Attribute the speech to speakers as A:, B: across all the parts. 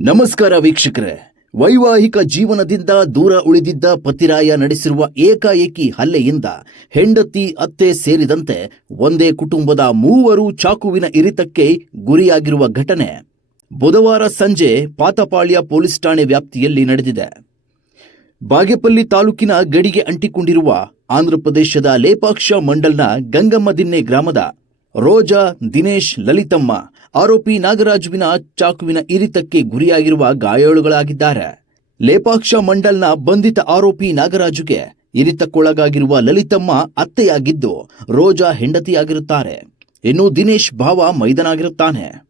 A: ನಮಸ್ಕಾರ ವೀಕ್ಷಕರೇ. ವೈವಾಹಿಕ ಜೀವನದಿಂದ ದೂರ ಉಳಿದಿದ್ದ ಪತಿರಾಯ ನಡೆಸಿರುವ ಏಕಾಏಕಿ ಹಲ್ಲೆಯಿಂದ ಹೆಂಡತಿ, ಅತ್ತೆ ಸೇರಿದಂತೆ ಒಂದೇ ಕುಟುಂಬದ ಮೂವರು ಚಾಕುವಿನ ಇರಿತಕ್ಕೆ ಗುರಿಯಾಗಿರುವ ಘಟನೆ ಬುಧವಾರ ಸಂಜೆ ಪಾತಪಾಳ್ಯ ಪೊಲೀಸ್ ಠಾಣೆ ವ್ಯಾಪ್ತಿಯಲ್ಲಿ ನಡೆದಿದೆ. ಬಾಗೇಪಲ್ಲಿ ತಾಲೂಕಿನ ಗಡಿಗೆ ಅಂಟಿಕೊಂಡಿರುವ ಆಂಧ್ರಪ್ರದೇಶದ ಲೇಪಾಕ್ಷ ಮಂಡಲ್ನ ಗಂಗಮ್ಮದಿನ್ನೆ ಗ್ರಾಮದ ರೋಜಾ ದಿನೇಶ್ ಲಲಿತಮ್ಮ ಆರೋಪಿ ನಾಗರಾಜುವಿನ ಚಾಕುವಿನ ಇರಿತಕ್ಕೆ ಗುರಿಯಾಗಿರುವ ಗಾಯಾಳುಗಳಾಗಿದ್ದಾರೆ. ಲೇಪಾಕ್ಷ ಮಂಡಲ್ನ ಬಂಧಿತ ಆರೋಪಿ ನಾಗರಾಜುಗೆ ಇರಿತಕ್ಕೊಳಗಾಗಿರುವ ಲಲಿತಮ್ಮ ಅತ್ತೆಯಾಗಿದ್ದು ರೋಜಾ ಹೆಂಡತಿಯಾಗಿರುತ್ತಾರೆ. ಇನ್ನು ದಿನೇಶ್ ಭಾವ ಮೈದನಾಗಿರುತ್ತಾನೆ.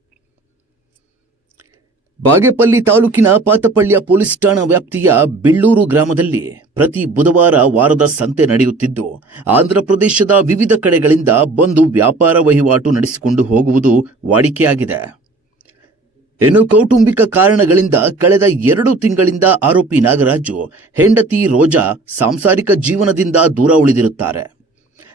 A: ಬಾಗೇಪಲ್ಲಿ ತಾಲೂಕಿನ ಪಾತಪಳ್ಳಿಯ ಪೊಲೀಸ್ ಠಾಣಾ ವ್ಯಾಪ್ತಿಯ ಬಿಳ್ಳೂರು ಗ್ರಾಮದಲ್ಲಿ ಪ್ರತಿ ಬುಧವಾರ ವಾರದ ಸಂತೆ ನಡೆಯುತ್ತಿದ್ದು ಆಂಧ್ರಪ್ರದೇಶದ ವಿವಿಧ ಕಡೆಗಳಿಂದ ಬಂದು ವ್ಯಾಪಾರ ವಹಿವಾಟು ನಡೆಸಿಕೊಂಡು ಹೋಗುವುದು ವಾಡಿಕೆಯಾಗಿದೆ. ಇನ್ನು ಕೌಟುಂಬಿಕ ಕಾರಣಗಳಿಂದ ಕಳೆದ ಎರಡು ತಿಂಗಳಿಂದ ಆರೋಪಿ ನಾಗರಾಜು ಹೆಂಡತಿ ರೋಜಾ ಸಾಂಸಾರಿಕ ಜೀವನದಿಂದ ದೂರ ಉಳಿದಿರುತ್ತಾರೆ.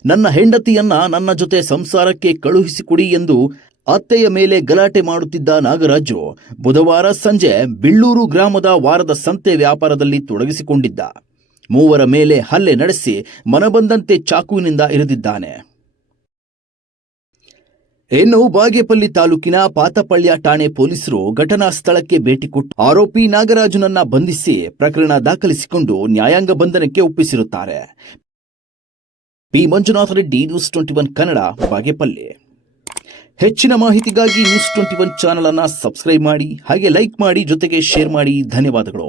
A: ನನ್ನ ಹೆಂಡತಿಯನ್ನ ನನ್ನ ಜೊತೆ ಸಂಸಾರಕ್ಕೆ ಕಳುಹಿಸಿಕೊಡಿ ಎಂದು ಅತ್ತೆಯ ಮೇಲೆ ಗಲಾಟೆ ಮಾಡುತ್ತಿದ್ದ ನಾಗರಾಜು ಬುಧವಾರ ಸಂಜೆ ಬಿಳ್ಳೂರು ಗ್ರಾಮದ ವಾರದ ಸಂತೆ ವ್ಯಾಪಾರದಲ್ಲಿ ತೊಡಗಿಸಿಕೊಂಡಿದ್ದ. ಮೂವರ ಮೇಲೆ ಹಲ್ಲೆ ನಡೆಸಿ ಮನಬಂದಂತೆ ಚಾಕುವಿನಿಂದ ಇರಿದಿದ್ದಾನೆ. ಇನ್ನು ಬಾಗೇಪಲ್ಲಿ ತಾಲೂಕಿನ ಪಾತಪಳ್ಯ ಠಾಣೆ ಪೊಲೀಸರು ಘಟನಾ ಸ್ಥಳಕ್ಕೆ ಭೇಟಿ ಕೊಟ್ಟು ಆರೋಪಿ ನಾಗರಾಜುನನ್ನ ಬಂಧಿಸಿ ಪ್ರಕರಣ ದಾಖಲಿಸಿಕೊಂಡು ನ್ಯಾಯಾಂಗ ಬಂಧನಕ್ಕೆ ಒಪ್ಪಿಸಿರುತ್ತಾರೆ. P Manjunatha Reddy news twenty one Kannada, Bagepalli. ಹೆಚ್ಚಿನ ಮಾಹಿತಿಗಾಗಿ ನ್ಯೂಸ್ ಟ್ವೆಂಟಿ ಒನ್ ಚಾನಲ್ ಅನ್ನ ಸಬ್ಸ್ಕ್ರೈಬ್ ಮಾಡಿ, ಹಾಗೆ ಲೈಕ್ ಮಾಡಿ, ಜೊತೆಗೆ ಶೇರ್ ಮಾಡಿ. ಧನ್ಯವಾದಗಳು.